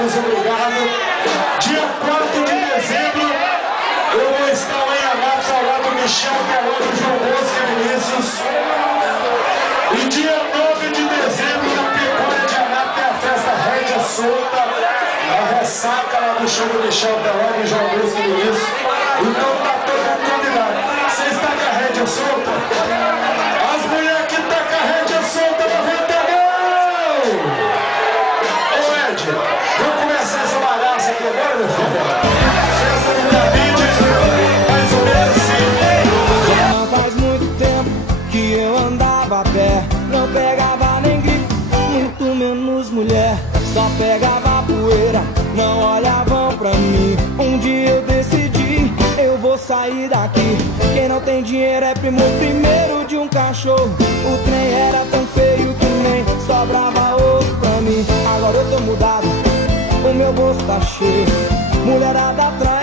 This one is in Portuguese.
todos, obrigado. Dia 4 de dezembro, eu vou estar lá em Anápolis, ao lado do Michel Teló, João Bosco e Vinícius. E dia 9 de dezembro, na Pecuária de Anápolis, tem a festa Rédea Solta, a ressaca lá do show do Michel Teló, do João Bosco e Vinícius. Então tá todo mundo convidado. Você está com a rédea solta? As mulheres que tá com a rédea solta, levanta a mão! Ô Ed, vamos começar essa bagaça aqui agora, meu filho? Festa do David, mais ou menos assim. Não faz muito tempo que eu andava a pé, não pegava nem gripe, muito menos mulher. Só pegava poeira, não olhavam pra mim. Um dia eu decidi, eu vou sair daqui. Quem não tem dinheiro é primo primeiro de um cachorro. O trem era tão feio que nem sobrava osso pra mim. Agora eu tô mudado, o meu bolso tá cheio, mulherada atrás